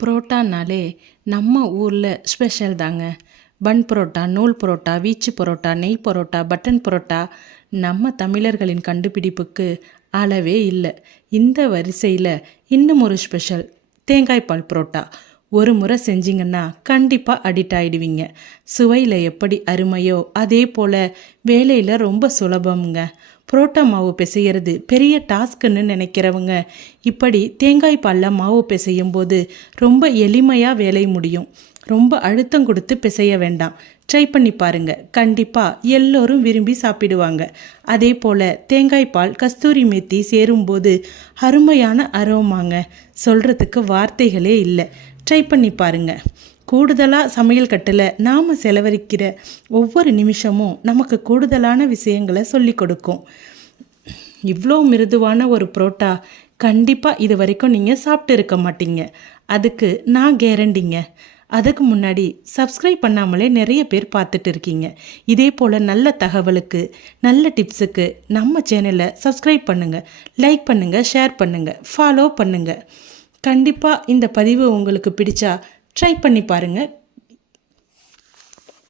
புரோட்டானாலே நம்ம ஊரில் ஸ்பெஷல் தாங்க. பன் புரோட்டா, நூல் புரோட்டா, வீச்சு புரோட்டா, நெய் புரோட்டா, பட்டன் புரோட்டா நம்ம தமிழர்களின் கண்டுபிடிப்புக்கு அளவே இல்லை. இந்த வரிசையில் இன்னும் ஒரு ஸ்பெஷல் தேங்காய் பால் புரோட்டா. ஒரு முறை செஞ்சிங்கன்னா கண்டிப்பாக அடிக்ட் ஆகிடுவீங்க. சுவையில் எப்படி அருமையோ அதே போல் வேலையில் ரொம்ப சுலபமுங்க. புரோட்டா மாவு பிசைகிறது பெரிய டாஸ்க்குன்னு நினைக்கிறவங்க இப்படி தேங்காய் பாலில் மாவு பிசையும் போது ரொம்ப எளிமையாக வேலை முடியும். ரொம்ப அழுத்தம் கொடுத்து பிசைய வேண்டாம். ட்ரை பண்ணி பாருங்க, கண்டிப்பாக எல்லோரும் விரும்பி சாப்பிடுவாங்க. அதே போல் தேங்காய் பால், கஸ்தூரி மேத்தி சேரும்போது அருமையான அரோமாங்க. சொல்கிறதுக்கு வார்த்தைகளே இல்லை. ட்ரை பண்ணி பாருங்க. கூடுதலாக சமையல் கட்டில் நாம் செலவழிக்கிற ஒவ்வொரு நிமிஷமும் நமக்கு கூடுதலான விஷயங்களை சொல்லி கொடுக்கும். இவ்வளோ மிருதுவான ஒரு புரோட்டா கண்டிப்பாக இது வரைக்கும் நீங்கள் சாப்பிட்டு இருக்க மாட்டீங்க. அதுக்கு நான் கேரண்டிங்க. அதுக்கு முன்னாடி சப்ஸ்கிரைப் பண்ணாமலே நிறைய பேர் பார்த்துட்டு இருக்கீங்க. இதே போல் நல்ல தகவலுக்கு, நல்ல டிப்ஸுக்கு நம்ம சேனலை சப்ஸ்கிரைப் பண்ணுங்கள், லைக் பண்ணுங்கள், ஷேர் பண்ணுங்கள், ஃபாலோ பண்ணுங்கள். கண்டிப்பாக இந்த பதிவு உங்களுக்கு பிடிச்சா ட்ரை பண்ணி பாருங்கள்.